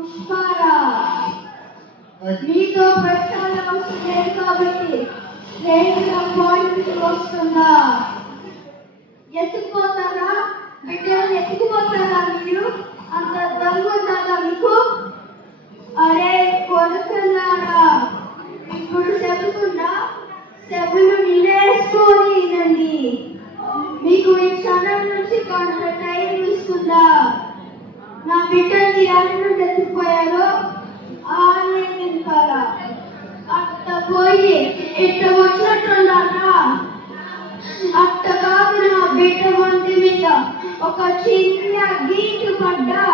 పుష్పారా మీతో ప్రశ్నలు అవసరం లేదు కాబట్టి నేరుగా పాయింట్కి వస్తుందా? ఎత్తుకుపోతారా? బిడ్డలు ఎత్తుకుపోతారా? మీరు అంత దమ్ముందా మీకు? అరే కొడుకున్నారా, ఇప్పుడు చెబుతున్నా, చెవులు నిలేసుకొని వినండి. మీకు ఈ క్షణం నుంచి కొంత టైం తీసుకుందా? నా బిడ్డని ఎవరు ఎత్తుకుపోయారో ఆనే నింపారా? అట్ట పోయి ఇట్ట వచ్చినట్టున్నారా? అట్ట కాదు, నా బిడ్డ ఒంటి మీద ఒక చిన్న గీటు పడ్డా